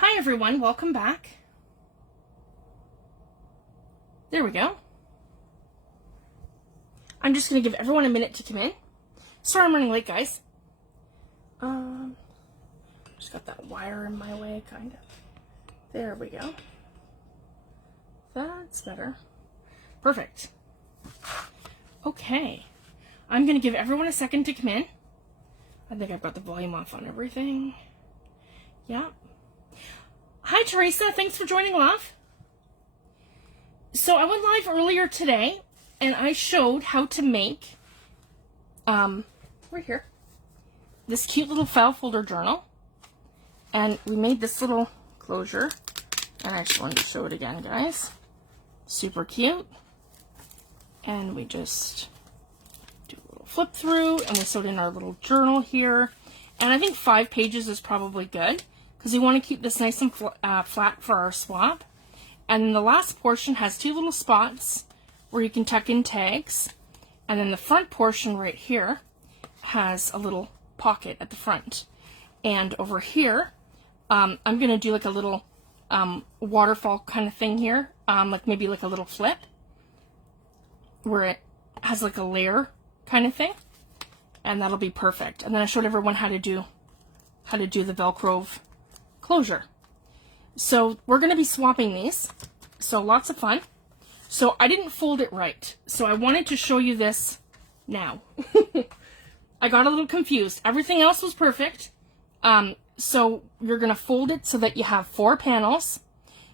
Hi everyone, welcome back. There we go. I'm just going to give everyone a minute to come in. Sorry I'm running late, guys. Just got that wire in my way, kind of. There we go. That's better. Perfect. Okay. I'm going to give everyone a second to come in. I think I've got the volume off on everything. Yeah. Hi, Teresa. Thanks for joining live. So I went live earlier today, and I showed how to make, right here, this cute little file folder journal. And we made this little closure. And I just wanted to show it again, guys. Super cute. And we just do a little flip through, and we sewed in our little journal here. And I think 5 pages is probably good, because you want to keep this nice and flat for our swap. And then the last portion has 2 little spots where you can tuck in tags. And then the front portion right here has a little pocket at the front. And over here, I'm going to do like a little waterfall kind of thing here, like maybe like a little flip where it has like a layer kind of thing, and that'll be perfect. And then I showed everyone how to do the Velcro closure. So we're going to be swapping these, so lots of fun. So I didn't fold it right, so I wanted to show you this now. I got a little confused. Everything else was perfect. So you're going to fold it so that you have 4 panels.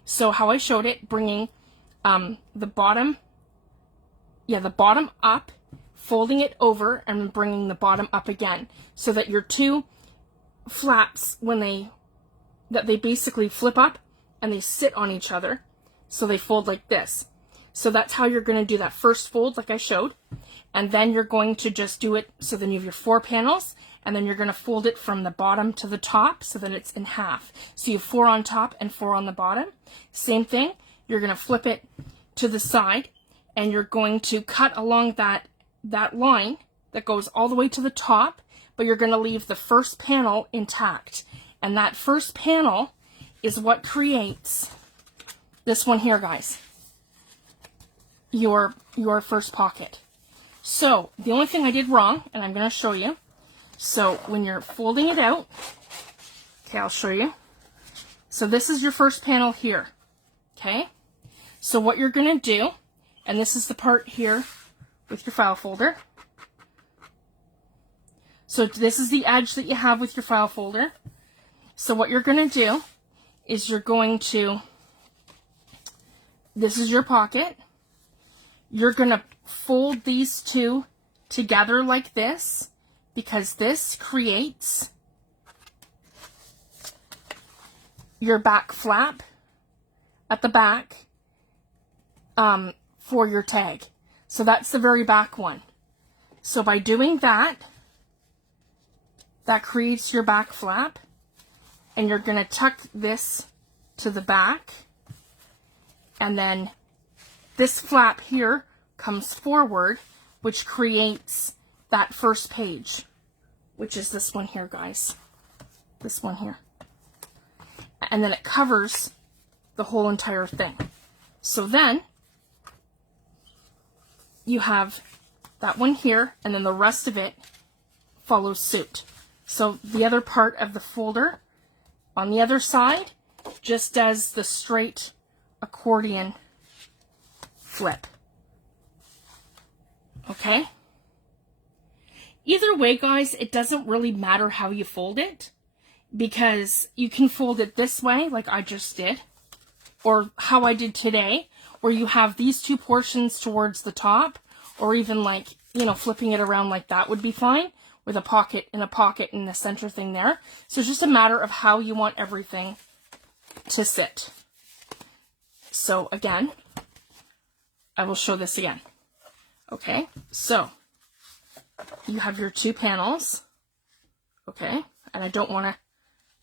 So how I showed it, bringing the bottom up, folding it over, and bringing the bottom up again, so that your 2 flaps, that they basically flip up and they sit on each other, so they fold like this. So that's how you're going to do that first fold like I showed, and then you're going to just do it so then you have your 4 panels, and then you're going to fold it from the bottom to the top so that it's in half. So you have 4 on top and 4 on the bottom. Same thing, you're going to flip it to the side, and you're going to cut along that line that goes all the way to the top, but you're going to leave the first panel intact. And that first panel is what creates this one here, guys. Your first pocket. So the only thing I did wrong, and I'm going to show you. So when you're folding it out, okay, I'll show you. So this is your first panel here. Okay. So what you're going to do, and this is the part here with your file folder. So this is the edge that you have with your file folder. So what you're going to do is you're going to, this is your pocket. You're going to fold these 2 together like this, because this creates your back flap at the back for your tag. So that's the very back one. So by doing that, that creates your back flap. And you're going to tuck this to the back, and then this flap here comes forward, which creates that first page, which is this one here, guys. This one here. And then it covers the whole entire thing. So then you have that one here, and then the rest of it follows suit. So the other part of the folder on the other side just does the straight accordion flip. Okay? Either way, guys, it doesn't really matter how you fold it, because you can fold it this way, like I just did, or how I did today, where you have these 2 portions towards the top, or even like, flipping it around like that would be fine, with a pocket and the center thing there. So it's just a matter of how you want everything to sit. So again, I will show this again. Okay, so you have your 2 panels. Okay, and I don't want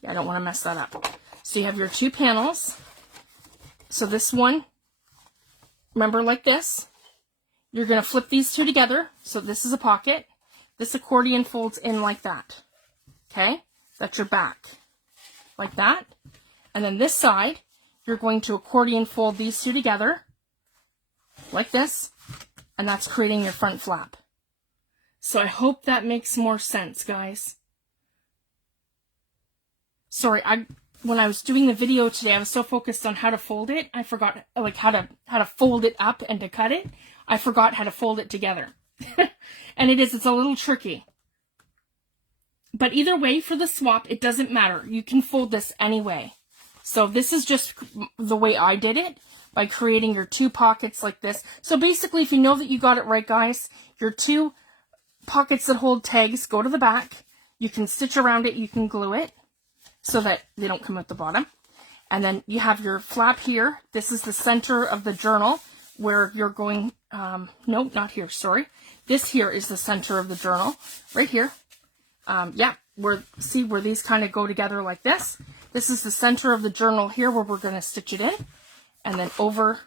to mess that up. So you have your 2 panels. So this one, remember, like this, you're going to flip these 2 together. So this is a pocket. This accordion folds in like that. Okay? That's your back. Like that. And then this side, you're going to accordion fold these two together, like this, and that's creating your front flap. So I hope that makes more sense, guys. Sorry, when I was doing the video today, I was so focused on how to fold it, I forgot like how to fold it up and to cut it. I forgot how to fold it together. And it's a little tricky. But either way, for the swap, it doesn't matter. You can fold this anyway. So this is just the way I did it, by creating your two pockets like this. So basically, if you know that you got it right, guys, your two pockets that hold tags go to the back. You can stitch around it, you can glue it so that they don't come out the bottom. And then you have your flap here. This is the center of the journal where you're going, no, not here, sorry. This here is the center of the journal, right here. Yeah, see where these kind of go together like this. This is the center of the journal here where we're going to stitch it in. And then over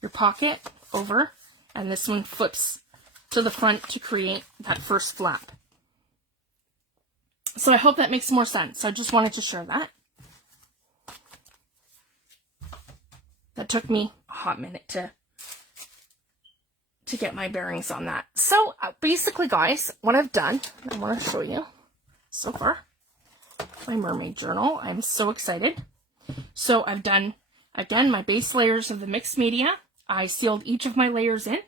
your pocket, over, and this one flips to the front to create that first flap. So I hope that makes more sense. So I just wanted to share that. That took me a hot minute to get my bearings on that. So basically, guys, what I've done, I want to show you so far, my mermaid journal. I'm so excited. So I've done, again, my base layers of the mixed media. I sealed each of my layers in.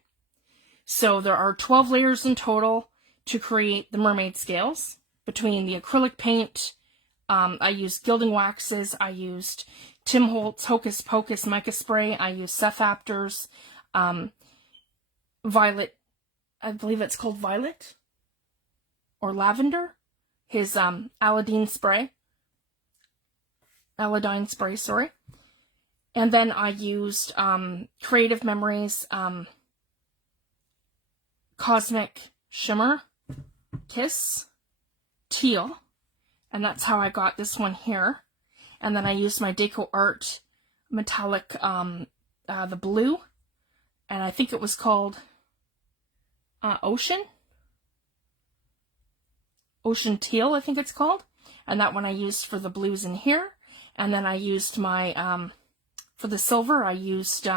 So there are 12 layers in total to create the mermaid scales. Between the acrylic paint, I used gilding waxes, I used Tim Holtz Hocus Pocus mica spray, I used Seth Apter's violet, I believe it's called violet or lavender, his Aladdin spray, sorry. And then I used Creative Memories Cosmic Shimmer Kiss Teal, and that's how I got this one here. And then I used my Deco Art metallic, the blue, and I think it was called Ocean Teal, I think it's called. And that one I used for the blues in here. And then I used my, for the silver, I used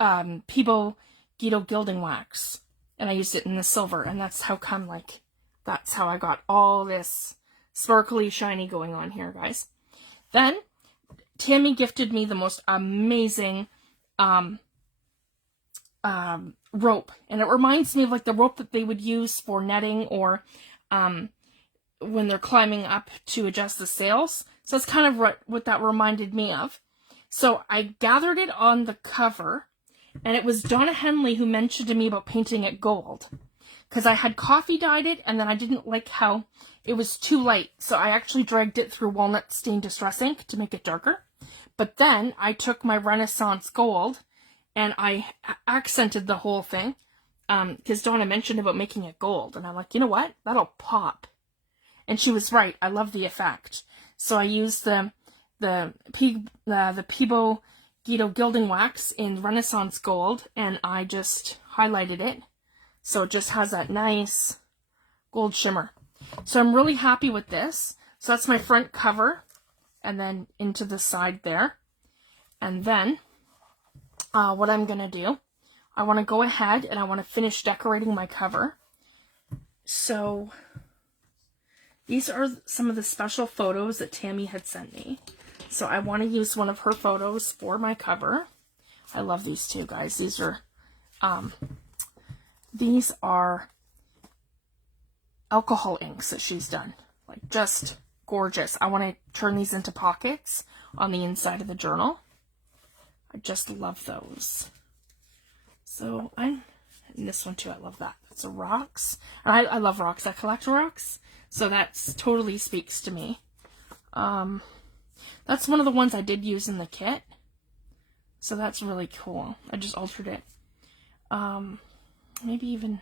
Peebo Guido Gilding Wax. And I used it in the silver, and that's how come, like, that's how I got all this sparkly, shiny going on here, guys. Then, Tammy gifted me the most amazing rope. And it reminds me of, like, the rope that they would use for netting or when they're climbing up to adjust the sails. So that's kind of what that reminded me of. So I gathered it on the cover, and it was Donna Henley who mentioned to me about painting it gold. Because I had coffee dyed it, and then I didn't like how it was too light. So I actually dragged it through walnut stain distress ink to make it darker. But then I took my Renaissance gold, and I accented the whole thing. Because Donna mentioned about making it gold. And I'm like, you know what? That'll pop. And she was right. I love the effect. So I used the Peebo Guido Gilding Wax in Renaissance Gold, and I just highlighted it. So it just has that nice gold shimmer. So I'm really happy with this. So that's my front cover, and then into the side there. And then what I'm going to do, I want to go ahead and I want to finish decorating my cover. So these are some of the special photos that Tammy had sent me. So I want to use one of her photos for my cover. I love these two, guys. These are alcohol inks that she's done. Like, just gorgeous. I want to turn these into pockets on the inside of the journal. I just love those. So and this one too, I love that. That's a rocks. And I love rocks. I collect rocks. So that's totally speaks to me. That's one of the ones I did use in the kit. So that's really cool. I just altered it. Maybe even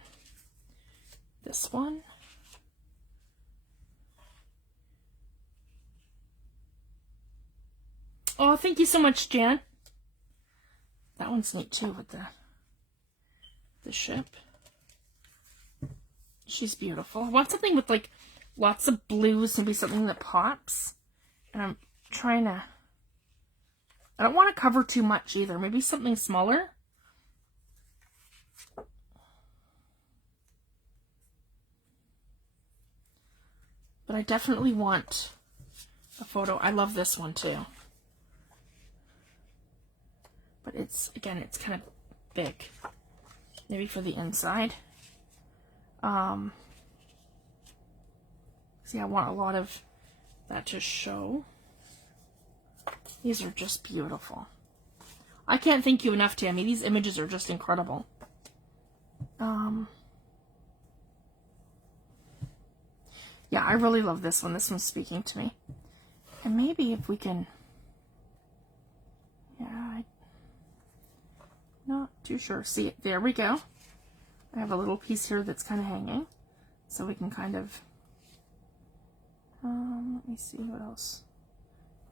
this one. Oh, thank you so much, Jan. That one's neat too with the ship. She's beautiful. I want something with like lots of blues, maybe something that pops. And trying to, I don't want to cover too much either. Maybe something smaller. But I definitely want a photo. I love this one too. But it's, again, it's kind of big. Maybe for the inside. See, I want a lot of that to show. These are just beautiful. I can't thank you enough, Tammy. These images are just incredible. Yeah, I really love this one. This one's speaking to me. And maybe if we can... Yeah, I'm not too sure. See, there we go. I have a little piece here that's kind of hanging. So we can kind of... let me see what else.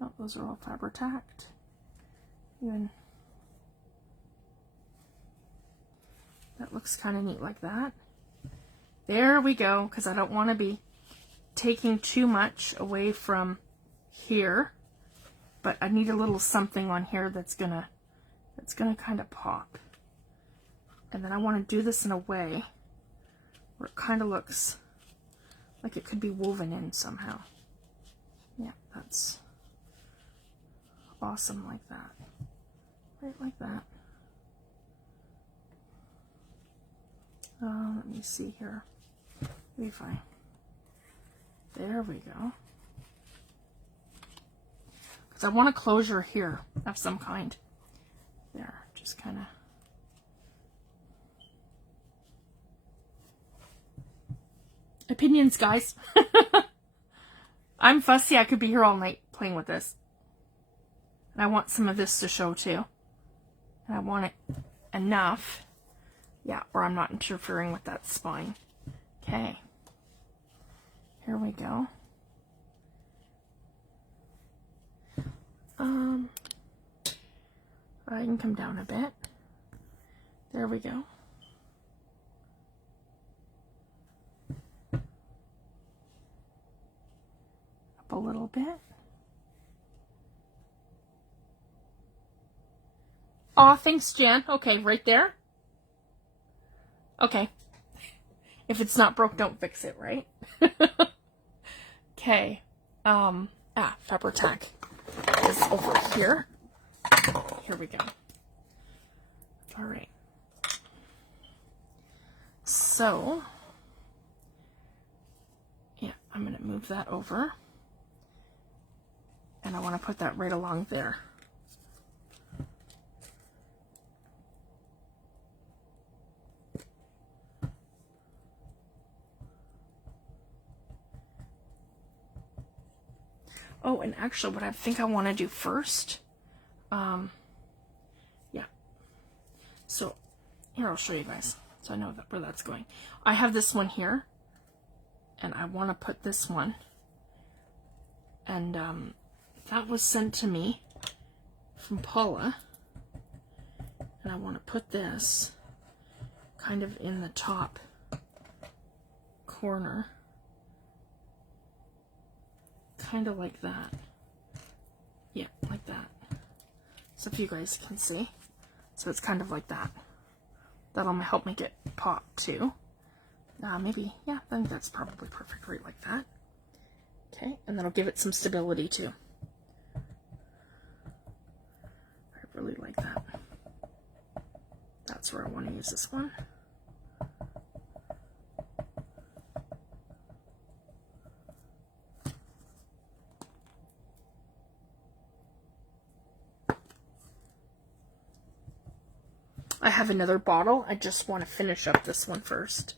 Oh, those are all Fabri-Tac. Even... That looks kind of neat like that. There we go, because I don't want to be taking too much away from here, but I need a little something on here that's gonna kind of pop. And then I want to do this in a way where it kind of looks like it could be woven in somehow. Yeah, that's awesome like that. Right like that. Let me see here. Maybe if I... There we go. Because I want a closure here of some kind. There, just kind of. Opinions, guys. I'm fussy. I could be here all night playing with this. And I want some of this to show too. And I want it enough. Yeah, where I'm not interfering with that spine. Okay. Here we go. I can come down a bit. There we go. Up a little bit. Aw, thanks, Jan. Okay, right there. Okay. If it's not broke, don't fix it, right? Okay. Fabri-Tac is over here. Here we go. All right. So, yeah, I'm going to move that over. And I want to put that right along there. Oh, and actually what I think I want to do first, yeah. So here, I'll show you guys so I know where that's going. I have this one here and I want to put this one, and that was sent to me from Paula, and I want to put this kind of in the top corner. Kind of like that. Yeah, like that. So if you guys can see. So it's kind of like that. That'll help make it pop too. Maybe, yeah, I think that's probably perfect right like that. Okay, and that'll give it some stability too. I really like that. That's where I want to use this one. I have another bottle. I just want to finish up this one first.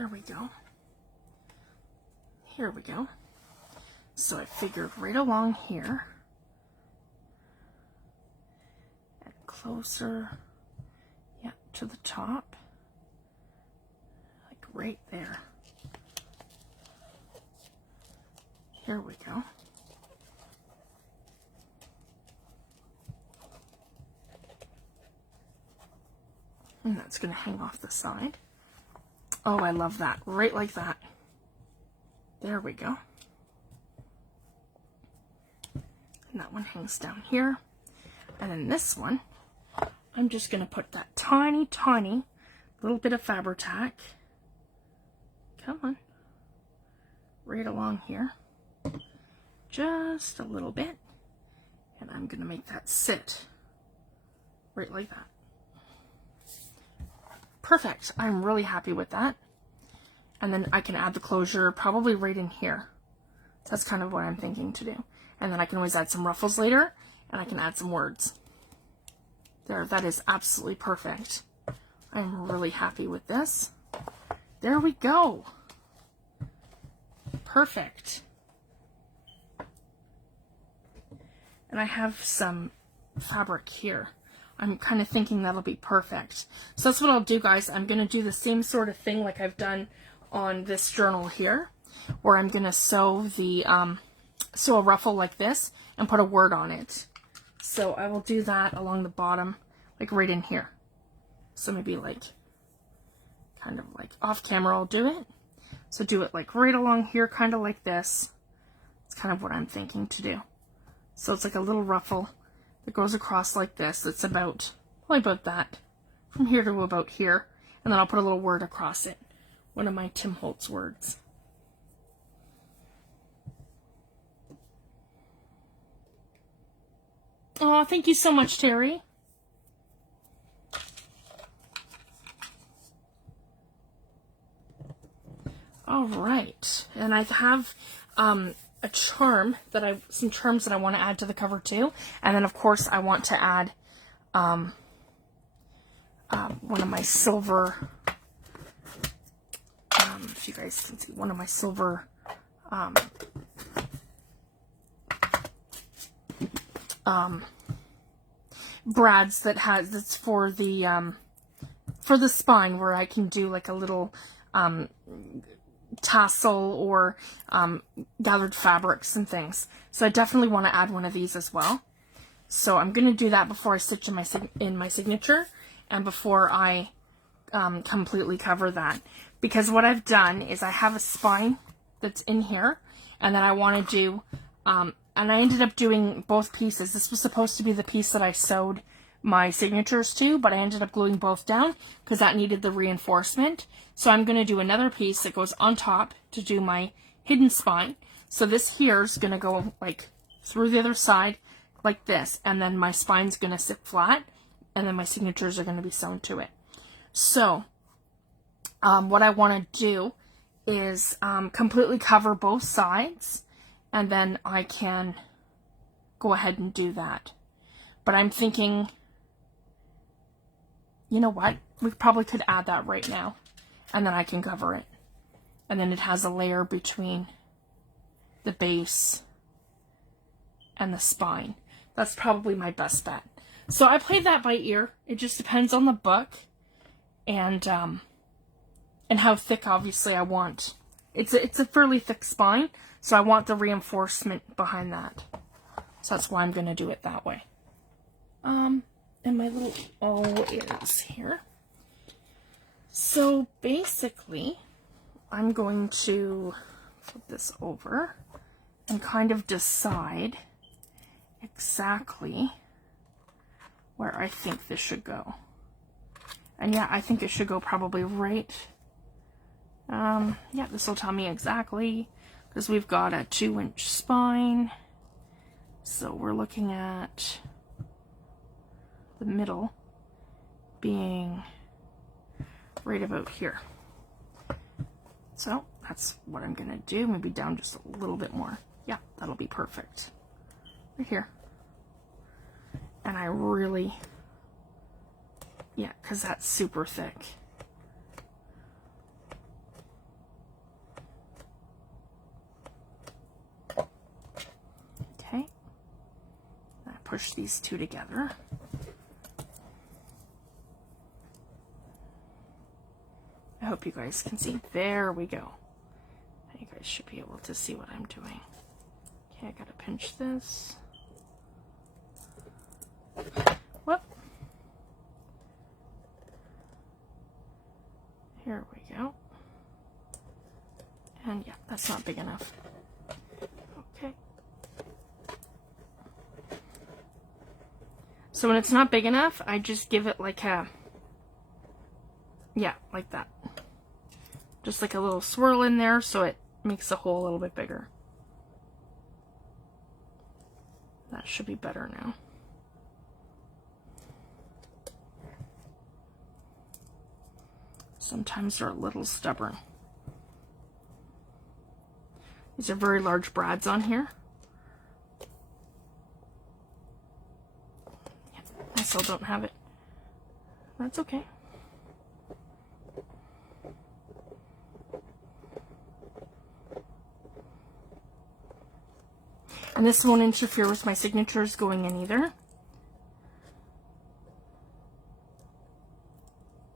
There we go. Here we go. So I figured right along here and closer, yeah, to the top, like right there. Here we go. And that's going to hang off the side. Oh, I love that. Right like that. There we go. And that one hangs down here. And then this one, I'm just going to put that tiny, tiny little bit of Fabri-Tac. Come on. Right along here. Just a little bit. And I'm going to make that sit right like that. Perfect. I'm really happy with that. And then I can add the closure probably right in here. That's kind of what I'm thinking to do. And then I can always add some ruffles later, and I can add some words. There, that is absolutely perfect. I'm really happy with this. There we go. Perfect. And I have some fabric here. I'm kind of thinking that'll be perfect. So that's what I'll do, guys. I'm going to do the same sort of thing like I've done on this journal here, where I'm going to sew the sew a ruffle like this and put a word on it. So I will do that along the bottom, like right in here. So maybe like kind of like off camera I'll do it. So do it like right along here, kind of like this. It's kind of what I'm thinking to do. So it's like a little ruffle that goes across like this. It's about, probably about that, from here to about here. And then I'll put a little word across it. One of my Tim Holtz words. Oh, thank you so much, Terry. All right. And I have a charm that some charms that I want to add to the cover too. And then of course I want to add one of my silver, if you guys can see, one of my silver brads that's for the spine, where I can do like a little tassel or gathered fabrics and things. So I definitely want to add one of these as well. So I'm going to do that before I stitch in my signature and before I completely cover that. Because what I've done is I have a spine that's in here, and then I want to do, and I ended up doing both pieces. This was supposed to be the piece that I sewed my signatures to, but I ended up gluing both down because that needed the reinforcement. So I'm going to do another piece that goes on top to do my hidden spine. So this here is going to go like through the other side like this, and then my spine's going to sit flat, and then my signatures are going to be sewn to it. So what I want to do is completely cover both sides, and then I can go ahead and do that. But I'm thinking, you know what? We probably could add that right now, and then I can cover it. And then it has a layer between the base and the spine. That's probably my best bet. So I played that by ear. It just depends on the book and how thick, obviously, I want. It's a fairly thick spine, so I want the reinforcement behind that. So that's why I'm going to do it that way. And my little O is here. So basically, I'm going to flip this over and kind of decide exactly where I think this should go. And yeah, I think it should go probably right. Yeah, this will tell me exactly, because we've got a 2-inch spine. So we're looking at the middle being right about here. So that's what I'm gonna do. Maybe down just a little bit more. Yeah, that'll be perfect. Right here. And I really, yeah, because that's super thick. push these two together. I hope you guys can see. There we go. You guys should be able to see what I'm doing. Okay, I gotta pinch this. Whoop. Here we go. And yeah, that's not big enough. Okay. So when it's not big enough, I just give it like a, yeah, like that. Just like a little swirl in there so it makes the hole a little bit bigger. That should be better now. Sometimes they're a little stubborn. These are very large brads on here. Yeah, I still don't have it. That's okay. And this won't interfere with my signatures going in either.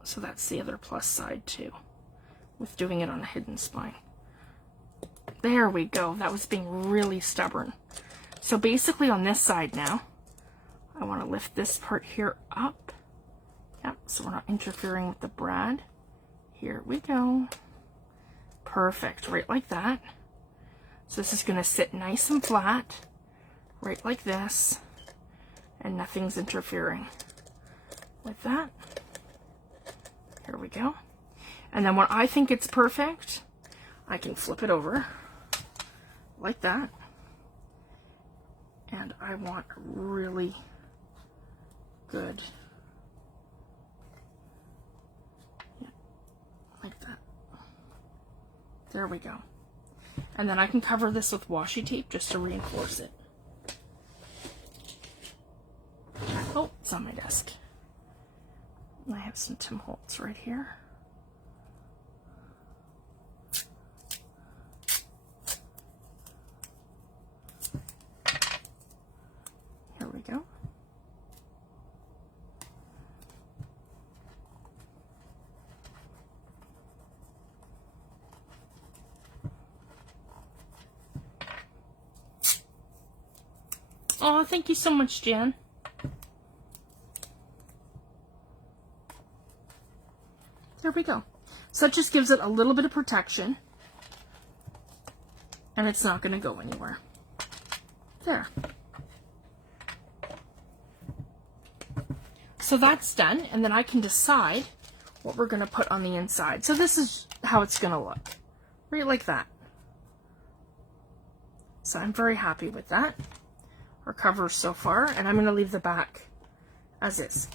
So that's the other plus side too, with doing it on a hidden spine. There we go. That was being really stubborn. So basically on this side now, I want to lift this part here up. Yep, so we're not interfering with the brad. Here we go. Perfect, right like that. So this is going to sit nice and flat, right like this, and nothing's interfering with that. Here we go. And then when I think it's perfect, I can flip it over like that. And I want a really good, yeah, like that. There we go. And then I can cover this with washi tape just to reinforce it. Oh, it's on my desk. I have some Tim Holtz right here. Here we go. Oh, thank you so much, Jan. There we go. So it just gives it a little bit of protection, and it's not going to go anywhere. There. So that's done, and then I can decide what we're going to put on the inside. So this is how it's going to look, right like that. So I'm very happy with that. Our cover so far, and I'm going to leave the back as is.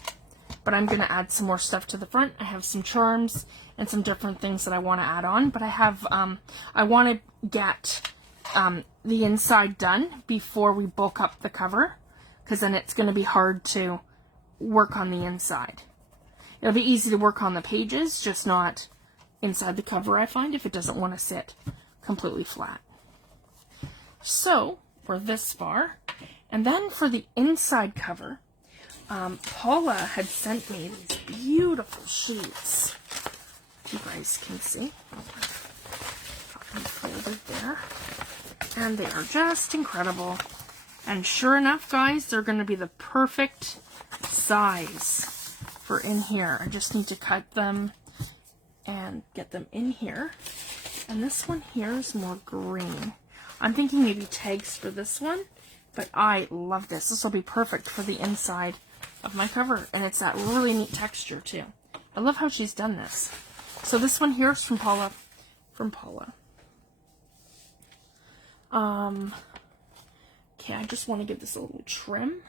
But I'm going to add some more stuff to the front. I have some charms and some different things that I want to add on, but I have, I want to get the inside done before we bulk up the cover, because then it's going to be hard to work on the inside. It'll be easy to work on the pages, just not inside the cover, I find, if it doesn't want to sit completely flat. So, we're this far. And then for the inside cover, Paula had sent me these beautiful sheets. You guys can see. Got them folded there. And they are just incredible. And sure enough, guys, they're going to be the perfect size for in here. I just need to cut them and get them in here. And this one here is more green. I'm thinking maybe tags for this one. But I love this. This will be perfect for the inside of my cover. And it's that really neat texture, too. I love how she's done this. So this one here is from Paula. Okay, I just want to give this a little trim.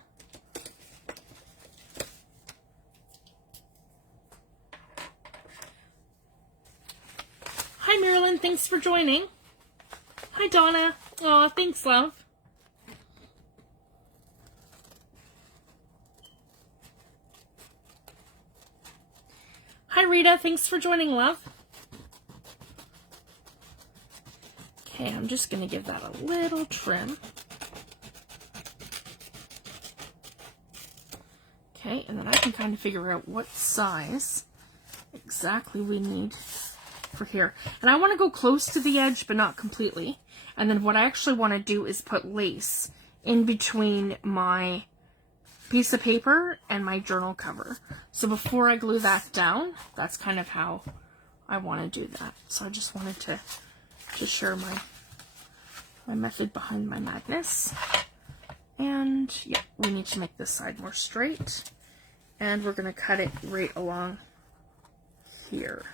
Hi, Marilyn. Thanks for joining. Hi, Donna. Aw, thanks, love. Hi, Rita. Thanks for joining, love. Okay, I'm just going to give that a little trim. Okay, and then I can kind of figure out what size exactly we need for here. And I want to go close to the edge, but not completely. And then what I actually want to do is put lace in between my piece of paper and my journal cover. So before I glue that down, that's kind of how I want to do that. So I just wanted to share my method behind my madness. And yeah, we need to make this side more straight. And we're going to cut it right along here.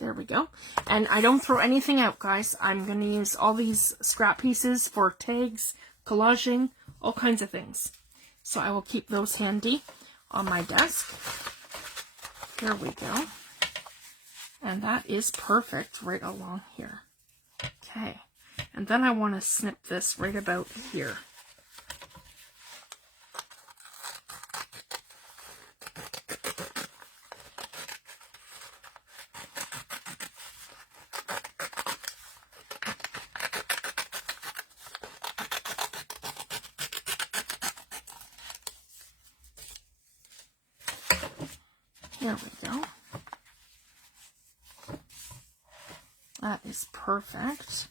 There we go. And I don't throw anything out, guys. I'm going to use all these scrap pieces for tags, collaging, all kinds of things. So I will keep those handy on my desk. There we go. And that is perfect right along here. Okay. And then I want to snip this right about here. There we go. That is perfect.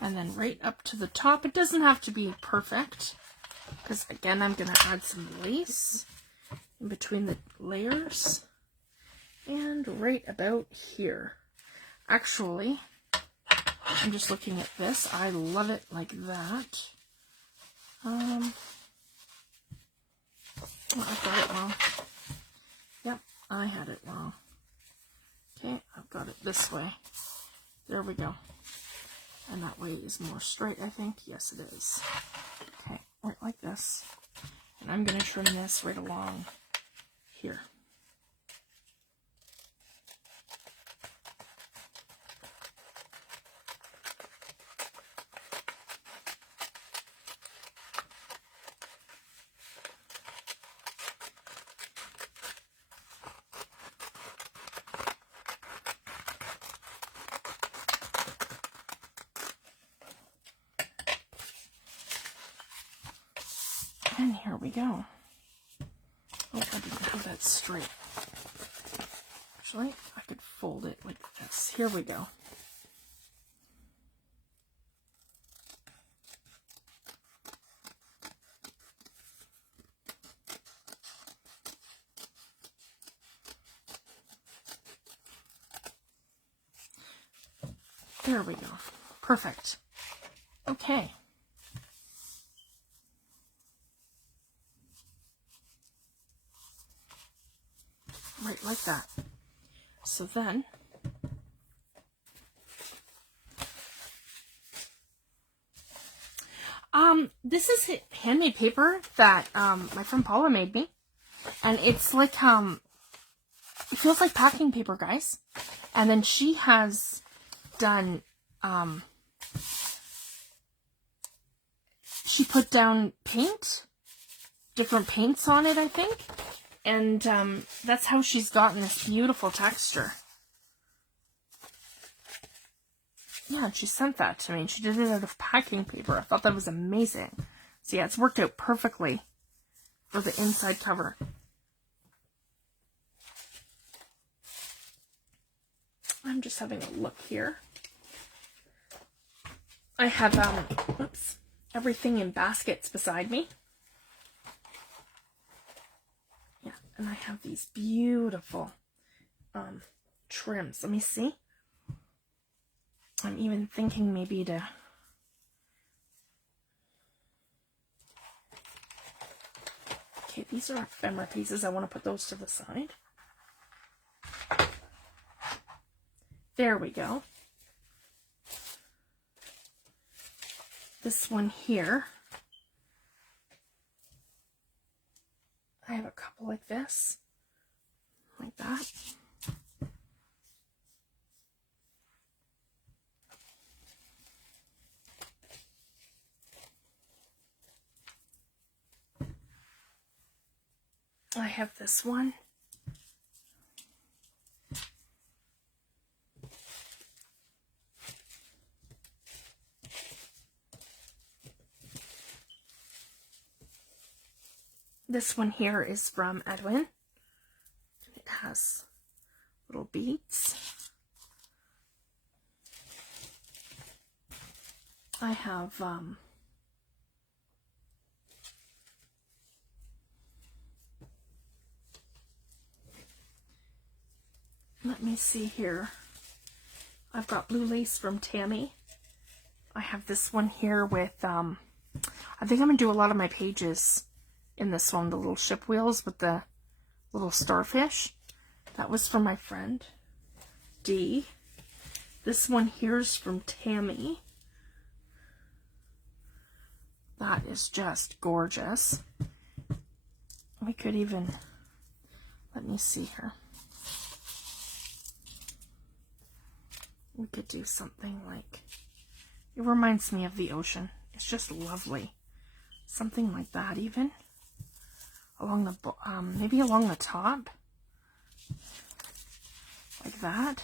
And then right up to the top. It doesn't have to be perfect, because again, I'm going to add some lace in between the layers. And right about here. Actually, I'm just looking at this. I love it like that. Oh, I've got it wrong. Yep, I had it wrong. Okay, I've got it this way. There we go. And that way is more straight, I think. Yes, it is. Okay, right like this. And I'm going to trim this right along here. And here we go. Oh, I didn't have that straight. Actually, I could fold it like this. Here we go. There we go. Perfect. Okay. Right like that. So then, this is handmade paper that my friend Paula made me, and it's like it feels like packing paper, guys. And then she has done she put down paint, different paints on it, I think. And that's how she's gotten this beautiful texture. Yeah, and she sent that to me. She did it out of packing paper. I thought that was amazing. So yeah, it's worked out perfectly for the inside cover. I'm just having a look here. I have everything in baskets beside me. Yeah, and I have these beautiful trims. Let me see. I'm even thinking maybe to okay, these are ephemera pieces. I want to put those to the side. There we go. This one here, I have a couple like this, like that. I have this one. This one here is from Edwin. It has little beads. I have let me see here. I've got blue lace from Tammy. I have this one here with I think I'm gonna do a lot of my pages in this one, the little ship wheels with the little starfish. That was from my friend Dee. This one here is from Tammy. That is just gorgeous. We could even, let me see here. We could do something like, it reminds me of the ocean. It's just lovely. Something like that even. Along the, maybe along the top. Like that.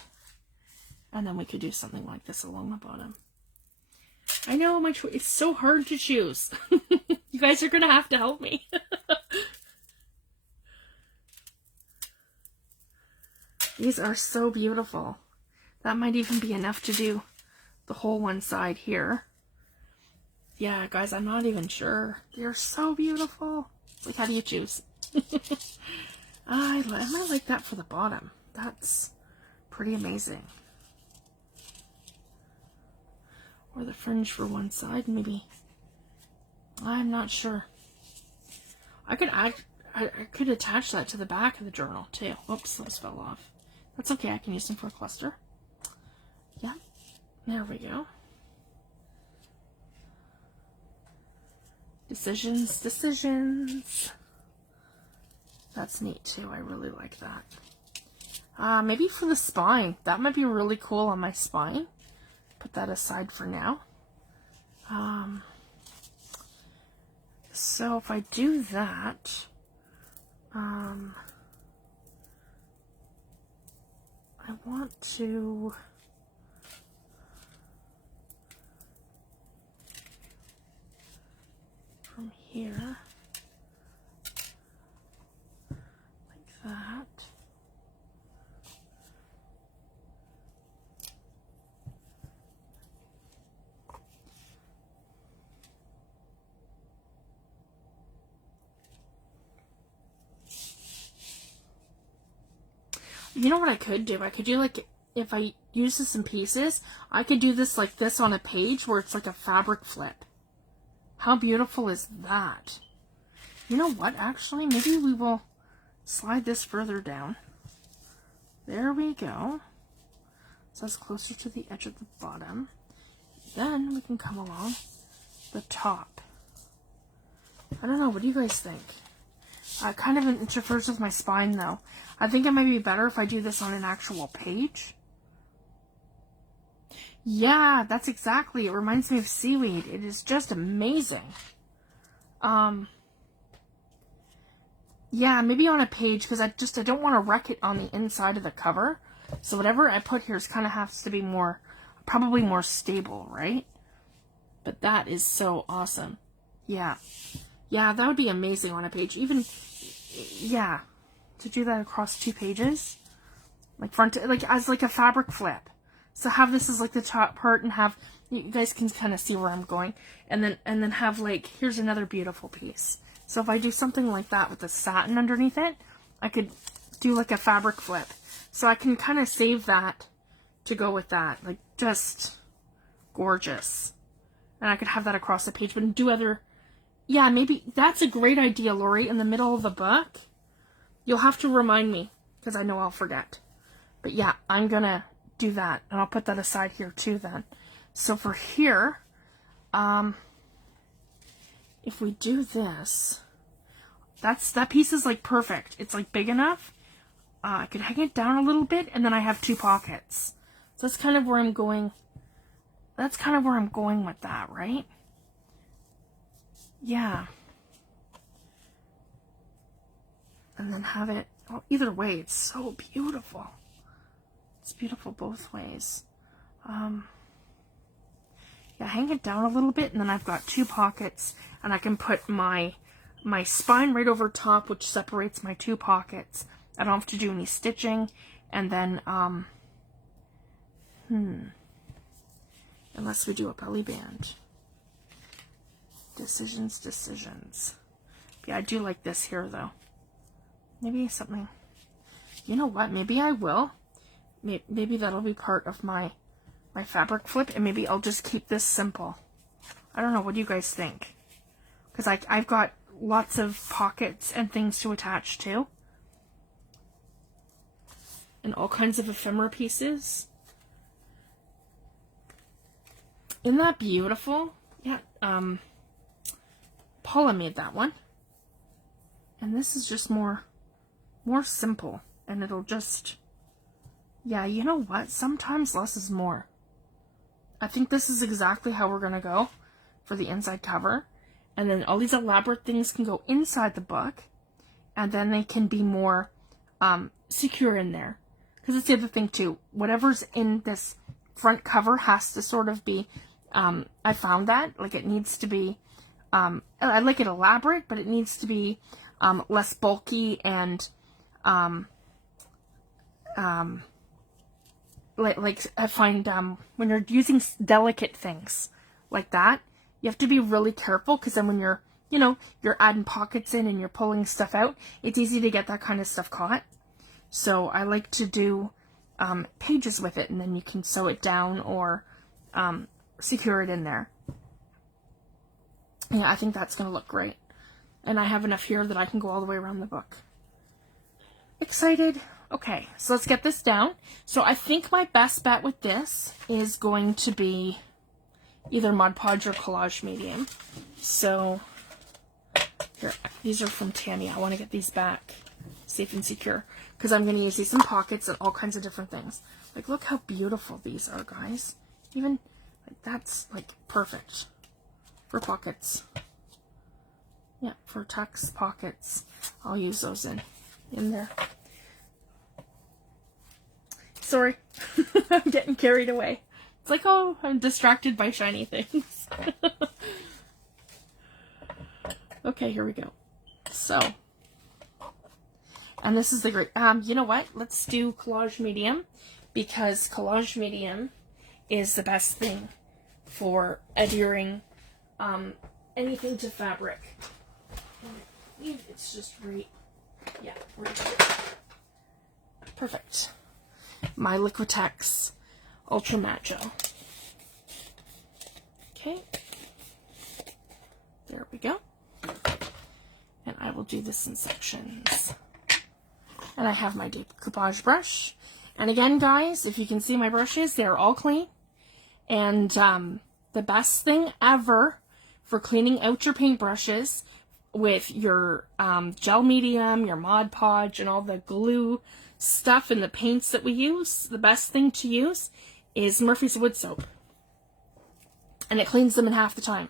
And then we could do something like this along the bottom. I know my choice, it's so hard to choose. You guys are going to have to help me. These are so beautiful. That might even be enough to do the whole one side here. Yeah, guys, I'm not even sure. They're so beautiful. Like, how do you choose? I might like that for the bottom. That's pretty amazing. Or the fringe for one side, maybe. I'm not sure. I could attach that to the back of the journal too. Oops, those fell off. That's okay. I can use them for a cluster. Yeah, there we go. Decisions, decisions. That's neat too. I really like that. Maybe for the spine. That might be really cool on my spine. Put that aside for now. So if I do that, I want to from here, like that. You know what I could do? I could do like, if I use this in pieces, I could do this like this on a page where it's like a fabric flip. How beautiful is that? You know what, actually, maybe we will slide this further down. There we go. So that's closer to the edge of the bottom. Then we can come along the top. I don't know, what do you guys think? Kind of interferes with my spine though. I think it might be better if I do this on an actual page. Yeah, that's exactly. It reminds me of seaweed. It is just amazing. Yeah, maybe on a page because I don't want to wreck it on the inside of the cover. So whatever I put here is kind of has to be more, probably more stable, right? But that is so awesome. Yeah. Yeah, that would be amazing on a page. Even, yeah, to do that across 2 pages, like like as like a fabric flip. So have this as like the top part, and have, you guys can kind of see where I'm going, and then have like, here's another beautiful piece. So if I do something like that with the satin underneath it, I could do like a fabric flip. So I can kind of save that to go with that, like just gorgeous. And I could have that across the page, but do other. Yeah, maybe that's a great idea, Lori. In the middle of the book, you'll have to remind me because I know I'll forget. But yeah, I'm gonna do that, and I'll put that aside here too then. So for here, if we do this, that piece is like perfect. It's like big enough. I could hang it down a little bit, and then I have 2 pockets. So that's kind of where I'm going. That's kind of where I'm going with that, right? Yeah. and then have it, oh, either way, it's so beautiful. It's beautiful both ways. Yeah, hang it down a little bit, and then I've got 2 pockets, and I can put my spine right over top, which separates my 2 pockets. I don't have to do any stitching, and then, unless we do a belly band. Decisions. Yeah, I do like this here, though. Maybe something, you know what, maybe I will. Maybe that'll be part of my fabric flip, and maybe I'll just keep this simple. I don't know, what do you guys think? Because I've got lots of pockets and things to attach to. And all kinds of ephemera pieces. Isn't that beautiful? Yeah, Paula made that one. And this is just more simple. And it'll just, yeah, you know what? Sometimes less is more. I think this is exactly how we're going to go for the inside cover. And then all these elaborate things can go inside the book. And then they can be more secure in there. Because it's the other thing too. Whatever's in this front cover has to sort of be, I found that, like it needs to be, I like it elaborate, but it needs to be less bulky and like I find when you're using delicate things like that, you have to be really careful, because then when you're, you know, you're adding pockets in and you're pulling stuff out, it's easy to get that kind of stuff caught. So I like to do pages with it, and then you can sew it down or secure it in there. Yeah, I think that's going to look great. And I have enough here that I can go all the way around the book. Excited? Okay, so let's get this down. So I think my best bet with this is going to be either Mod Podge or Collage Medium. So here, these are from Tammy. I want to get these back safe and secure, because I'm going to use these in pockets and all kinds of different things. Like, look how beautiful these are, guys. Even, like, that's, like, perfect for pockets. Yeah, for tucks, pockets. I'll use those in there. Sorry, I'm getting carried away. It's like, oh, I'm distracted by shiny things. Okay, here we go. So, and this is the great, you know what? Let's do Collage Medium, because Collage Medium is the best thing for adhering anything to fabric. It's just right, yeah, right here. Perfect. My Liquitex Ultra Matte Gel. Okay. There we go. And I will do this in sections. And I have my decoupage brush. And again, guys, if you can see my brushes, they're all clean. And the best thing ever for cleaning out your paintbrushes with your gel medium, your Mod Podge, and all the glue stuff and the paints that we use, the best thing to use is Murphy's Wood Soap. And it cleans them in half the time.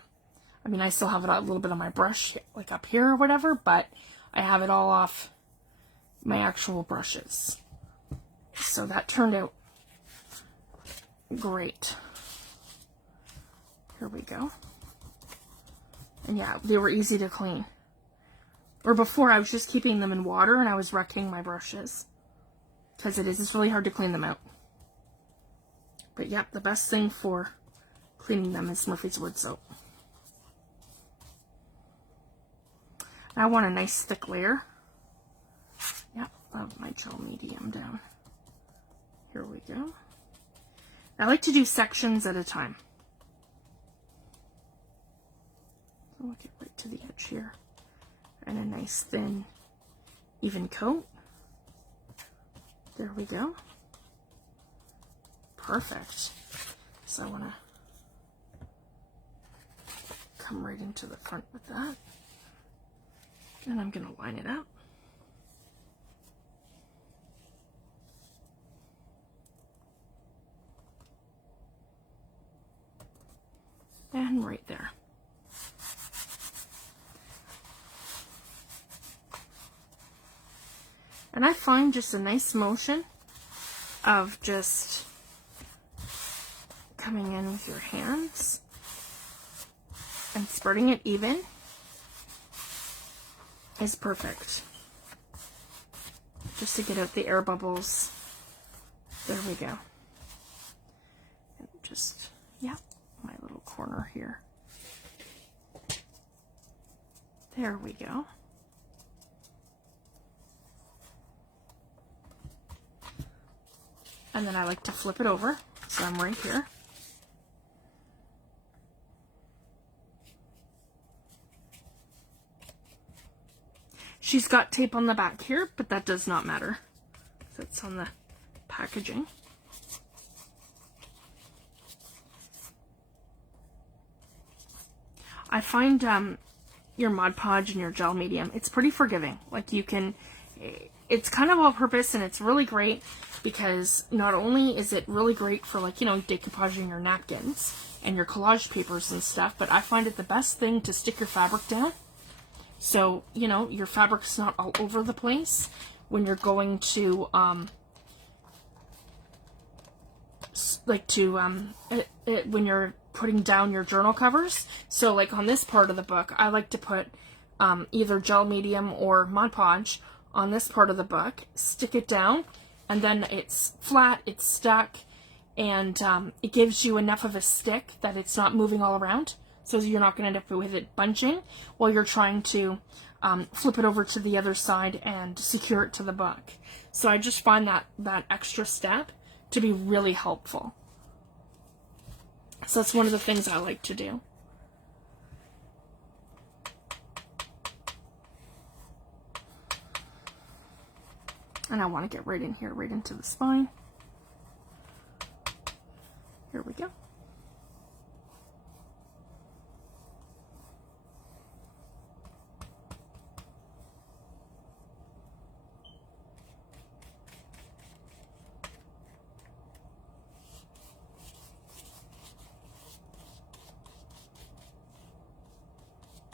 I mean, I still have it a little bit on my brush, like up here or whatever, but I have it all off my actual brushes. So that turned out great. Here we go. And yeah, they were easy to clean. Or before, I was just keeping them in water and I was wrecking my brushes. Because it's really hard to clean them out. But yeah, the best thing for cleaning them is Murphy's Wood Soap. I want a nice thick layer. Yep, of my gel medium down. Here we go. I like to do sections at a time. So we'll get right to the edge here. And a nice thin, even coat. There we go. Perfect. So I want to come right into the front with that. And I'm going to line it up. And right there. And I find just a nice motion of just coming in with your hands and spreading it even is perfect. Just to get out the air bubbles. There we go. And just, yeah, my little corner here. There we go. And then I like to flip it over, so I'm right here. She's got tape on the back here, but that does not matter. That's on the packaging. I find your Mod Podge and your gel medium, it's pretty forgiving. Like you can, it's kind of all purpose and it's really great because not only is it really great for like, you know, decoupaging your napkins and your collage papers and stuff, but I find it the best thing to stick your fabric down. So, you know, your fabric's not all over the place when you're going to, when you're putting down your journal covers. So, like on this part of the book, I like to put either gel medium or Mod Podge on this part of the book, stick it down, and then it's flat, it's stuck, and it gives you enough of a stick that it's not moving all around. So you're not going to end up with it bunching while you're trying to flip it over to the other side and secure it to the book. So I just find that extra step to be really helpful. So that's one of the things I like to do. And I want to get right in here, right into the spine. Here we go.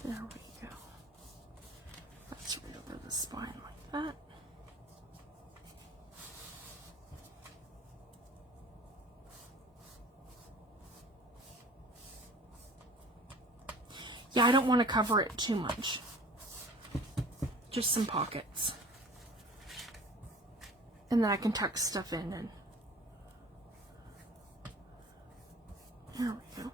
There we go. That's right over the spine like that. Yeah, I don't want to cover it too much. Just some pockets. And then I can tuck stuff in and there we go.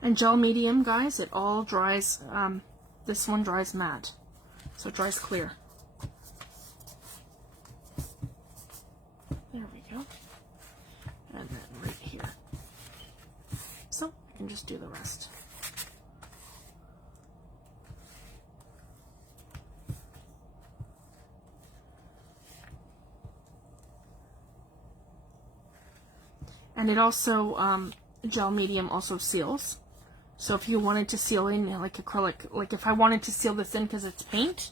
And gel medium, guys, it all dries, this one dries matte, so it dries clear. There we go. And then right here. So I can just do the rest. And it also, gel medium also seals. So if you wanted to seal in like acrylic, like if I wanted to seal this in because it's paint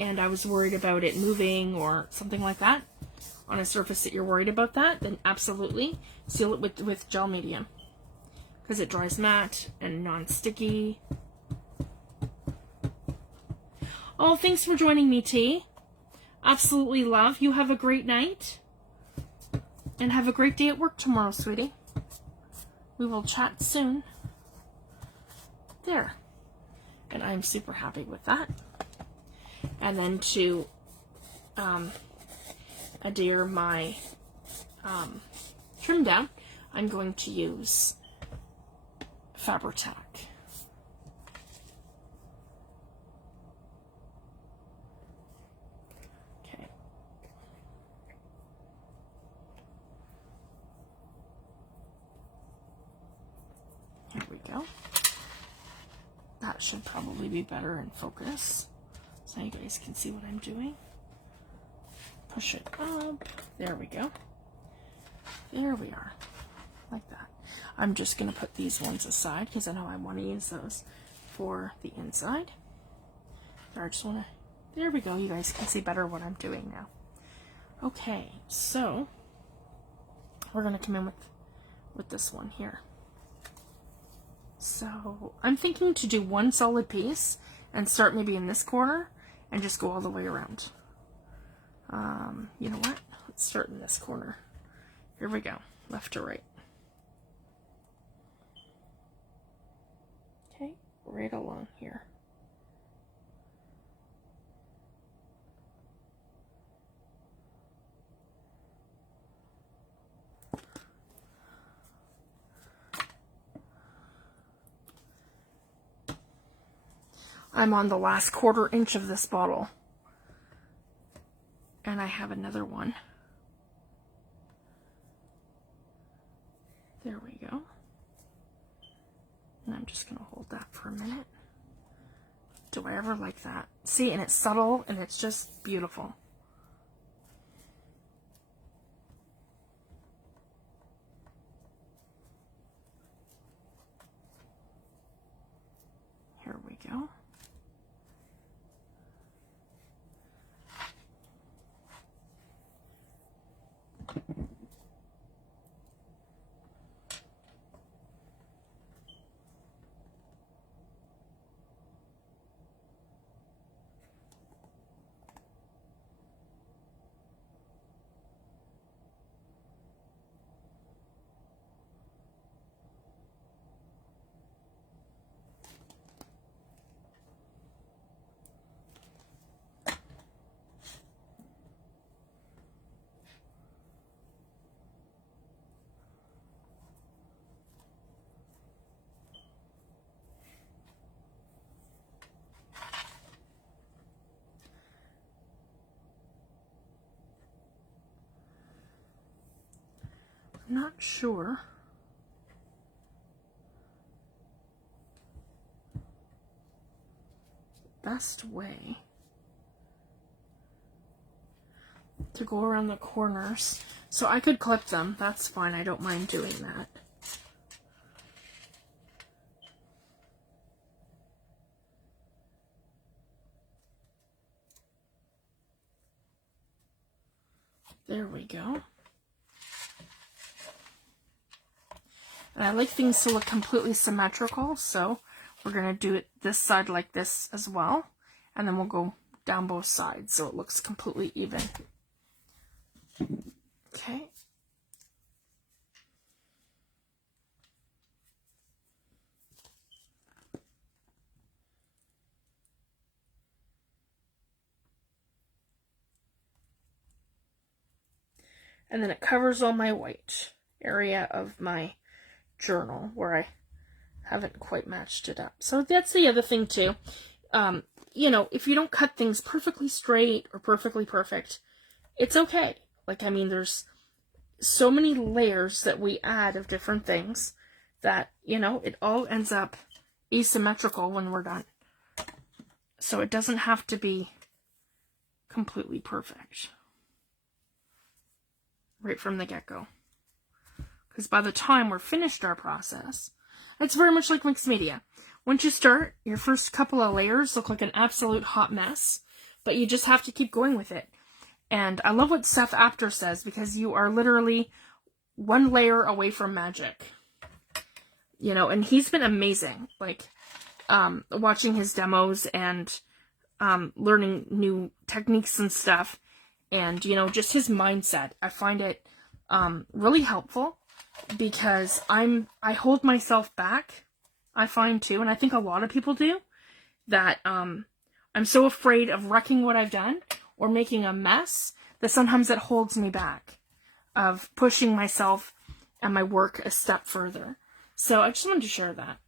and I was worried about it moving or something like that on a surface that you're worried about that, then absolutely seal it with gel medium because it dries matte and non-sticky. Oh, thanks for joining me, T. Absolutely love. You have a great night and have a great day at work tomorrow, sweetie. We will chat soon. There. And I'm super happy with that. And then to adhere my trim down, I'm going to use Fabri-Tac. Okay. Here we go. That should probably be better in focus, so you guys can see what I'm doing. Push it up. There we go. There we are. Like that. I'm just going to put these ones aside because I know I want to use those for the inside. Or I just want to... There we go. You guys can see better what I'm doing now. Okay, so we're going to come in with with this one here. So I'm thinking to do one solid piece and start maybe in this corner and just go all the way around. You know what? Let's start in this corner. Here we go, left to right. Okay, right along here. I'm on the last 1/4 inch of this bottle. And I have another one. There we go. And I'm just going to hold that for a minute. Do I ever like that? See, and it's subtle and it's just beautiful. Here we go. I'm not sure. Best way to go around the corners. So I could clip them. That's fine. I don't mind doing that. There we go. And I like things to look completely symmetrical, so we're going to do it this side like this as well. And then we'll go down both sides so it looks completely even. Okay. And then it covers all my white area of my journal where I haven't quite matched it up. So that's the other thing too. You know, if you don't cut things perfectly straight or perfectly perfect, it's okay. Like, I mean, there's so many layers that we add of different things that, you know, it all ends up asymmetrical when we're done. So it doesn't have to be completely perfect right from the get-go. Because by the time we're finished our process, it's very much like mixed media. Once you start, your first couple of layers look like an absolute hot mess, but you just have to keep going with it. And I love what Seth Apter says, because you are literally one layer away from magic. You know, and he's been amazing. Like, watching his demos and learning new techniques and stuff. And, you know, just his mindset. I find it really helpful, because I hold myself back, I find too, and I think a lot of people do, that I'm so afraid of wrecking what I've done or making a mess that sometimes it holds me back of pushing myself and my work a step further. So I just wanted to share that.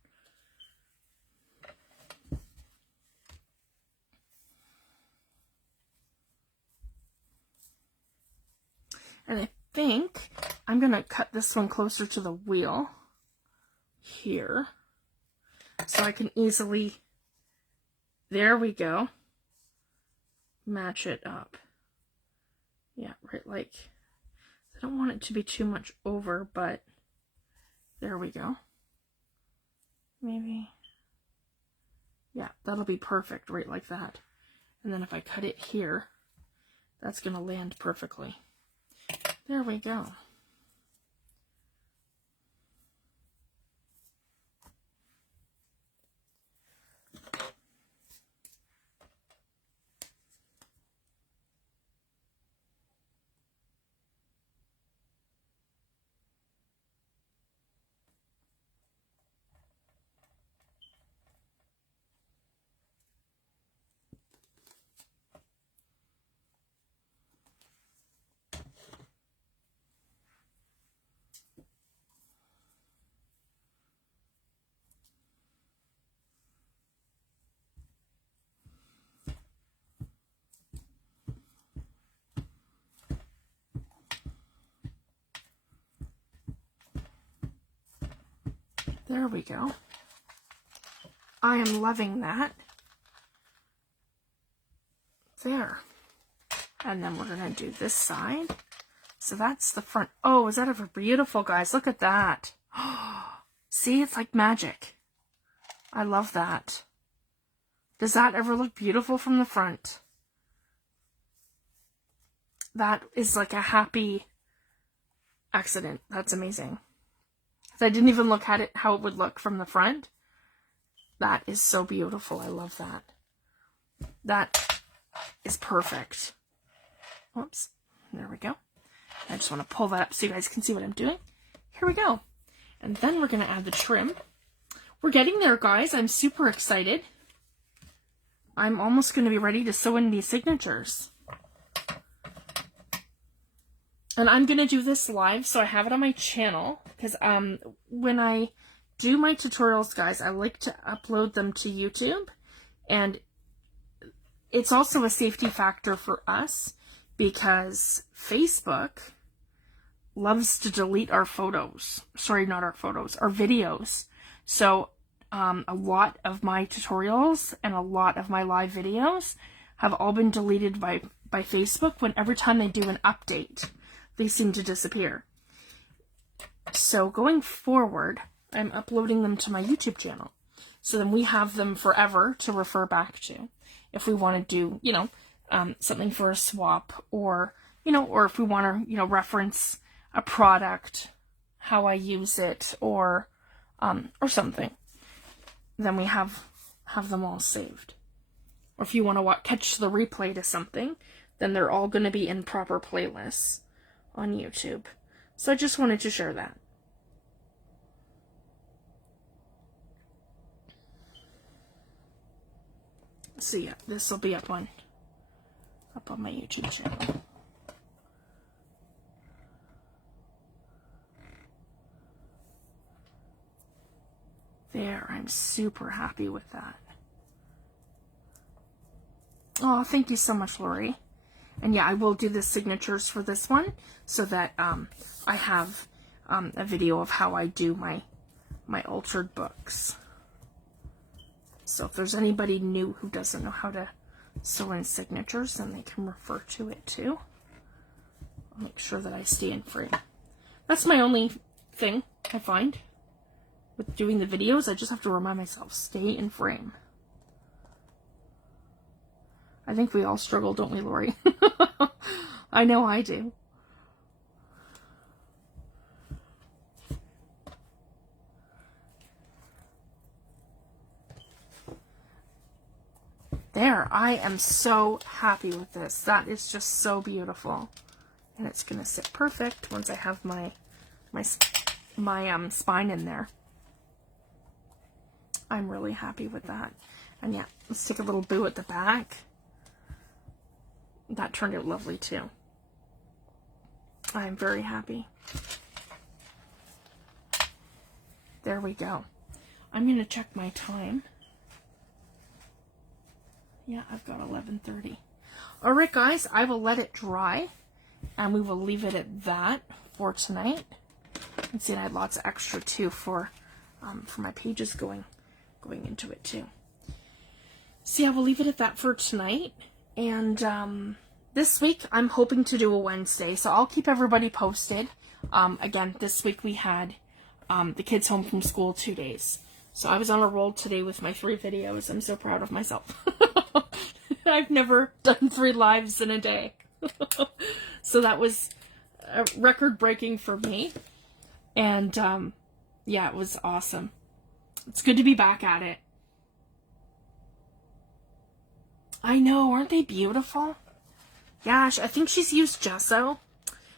And I think I'm going to cut this one closer to the wheel here so I can easily, there we go, match it up. Yeah, right, like, I don't want it to be too much over, but there we go. Maybe, yeah, that'll be perfect, right like that. And then if I cut it here, that's going to land perfectly. There we go. There we go. I am loving that. There. And then we're going to do this side. So that's the front. Oh, is that ever beautiful, guys? Look at that. See, it's like magic. I love that. Does that ever look beautiful from the front? That is like a happy accident. That's amazing. I didn't even look at it, how it would look from the front. That is so beautiful. I love that. That is perfect. Whoops. There we go. I just want to pull that up so you guys can see what I'm doing. Here we go. And then we're going to add the trim. We're getting there, guys. I'm super excited. I'm almost going to be ready to sew in these signatures. And I'm going to do this live, so I have it on my channel. Because when I do my tutorials, guys, I like to upload them to YouTube. And it's also a safety factor for us, because Facebook loves to delete our photos. Sorry, not our photos, our videos. So a lot of my tutorials and a lot of my live videos have all been deleted by Facebook. When every time they do an update, they seem to disappear. So going forward, I'm uploading them to my YouTube channel. So then we have them forever to refer back to. If we want to do, you know, something for a swap, or, you know, or if we want to, you know, reference a product, how I use it, or something, then we have them all saved. Or if you want to catch the replay to something, then they're all going to be in proper playlists on YouTube. So I just wanted to share that. So yeah, this will be up on my YouTube channel. There, I'm super happy with that. Oh, thank you so much, Lori. And yeah, I will do the signatures for this one, so that I have a video of how I do my altered books. So if there's anybody new who doesn't know how to sew in signatures, then they can refer to it too. I'll make sure that I stay in frame. That's my only thing I find with doing the videos. I just have to remind myself, stay in frame. I think we all struggle, don't we, Lori? I know I do. There, I am so happy with this. That is just so beautiful. And it's going to sit perfect once I have my spine in there. I'm really happy with that. And yeah, let's take a little boo at the back. That turned out lovely too. I'm very happy. There we go. I'm going to check my time. Yeah, I've got 11:30. All right, guys, I will let it dry, and we will leave it at that for tonight. And see, I had lots of extra too for my pages going into it too. So yeah, we'll leave it at that for tonight. And this week I'm hoping to do a Wednesday, so I'll keep everybody posted. Again, this week we had the kids home from school 2 days. So I was on a roll today with my 3 videos. I'm so proud of myself. I've never done 3 lives in a day. So that was record breaking for me. And yeah, it was awesome. It's good to be back at it. I know, aren't they beautiful? Gosh, I think she's used gesso,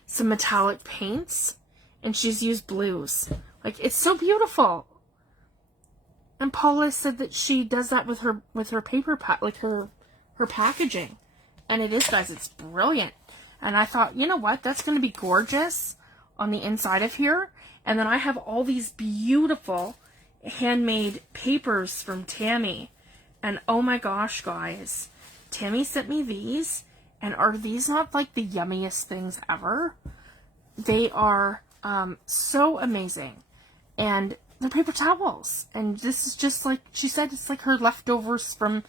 some metallic paints, and she's used blues. Like, it's so beautiful. And Paula said that she does that with her paper, like her packaging. And it is, guys, it's brilliant. And I thought, you know what, that's going to be gorgeous on the inside of here. And then I have all these beautiful handmade papers from Tammy. And oh my gosh, guys, Tammy sent me these. And are these not like the yummiest things ever? They are so amazing. And they're paper towels. And this is just like, she said, it's like her leftovers from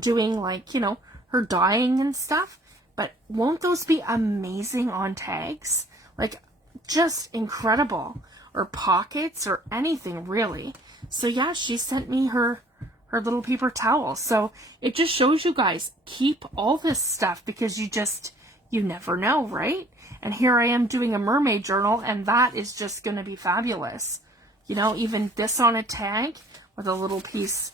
doing, like, you know, her dyeing and stuff. But won't those be amazing on tags? Like, just incredible. Or pockets or anything, really. So yeah, she sent me her little paper towel. So it just shows you guys, keep all this stuff, because you never know, right? And here I am doing a mermaid journal, and that is just going to be fabulous. You know, even this on a tag with a little piece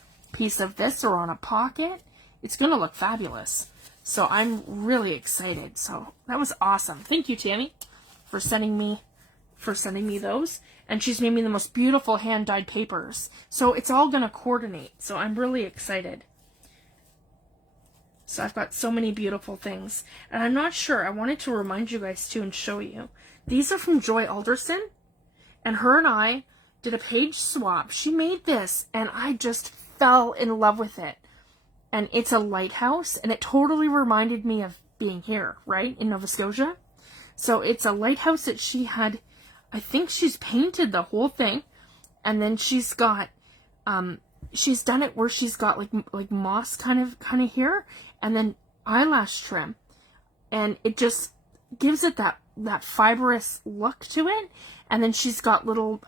of this, or on a pocket, it's going to look fabulous. So I'm really excited. So that was awesome. Thank you, Tammy, for sending me those. And she's made me the most beautiful hand-dyed papers. So it's all going to coordinate. So I'm really excited. So I've got so many beautiful things. And I'm not sure. I wanted to remind you guys too and show you. These are from Joy Alderson. And her and I did a page swap. She made this and I just fell in love with it. And it's a lighthouse. And it totally reminded me of being here, right? In Nova Scotia. So it's a lighthouse that she had. I think she's painted the whole thing, and then she's got, she's done it where she's got like moss kind of here, and then eyelash trim, and it just gives it that fibrous look to it. And then she's got little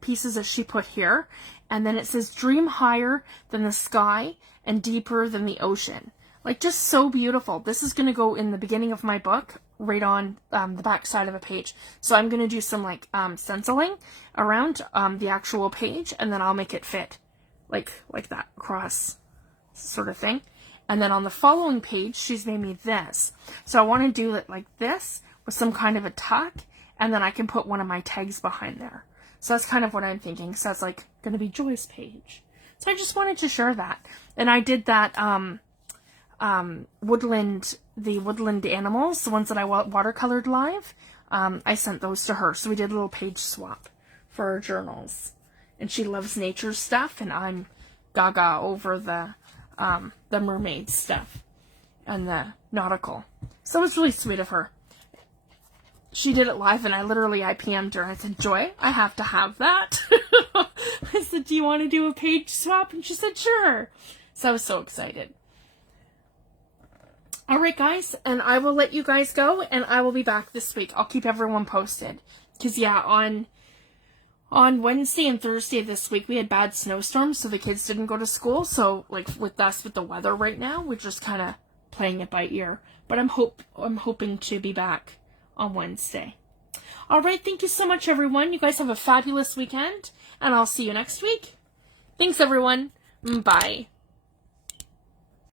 pieces that she put here, and then it says dream higher than the sky and deeper than the ocean. Like, just so beautiful. This is going to go in the beginning of my book, right on the back side of a page. So I'm going to do some, like, stenciling around the actual page, and then I'll make it fit, like that, across sort of thing. And then on the following page, she's made me this. So I want to do it like this, with some kind of a tuck, and then I can put one of my tags behind there. So that's kind of what I'm thinking. So that's, like, going to be Joy's page. So I just wanted to share that. And I did that, the woodland animals, the ones that I watercolored live, I sent those to her. So we did a little page swap for our journals. And she loves nature stuff, and I'm gaga over the mermaid stuff and the nautical. So it was really sweet of her. She did it live, and I PM'd her, and I said, Joy, I have to have that. I said, do you want to do a page swap? And she said, sure. So I was so excited. Alright guys, and I will let you guys go, and I will be back this week. I'll keep everyone posted. Because yeah, on Wednesday and Thursday this week, we had bad snowstorms, so the kids didn't go to school. So, like, with the weather right now, we're just kind of playing it by ear. But I'm hoping to be back on Wednesday. Alright, thank you so much, everyone. You guys have a fabulous weekend, and I'll see you next week. Thanks, everyone. Bye.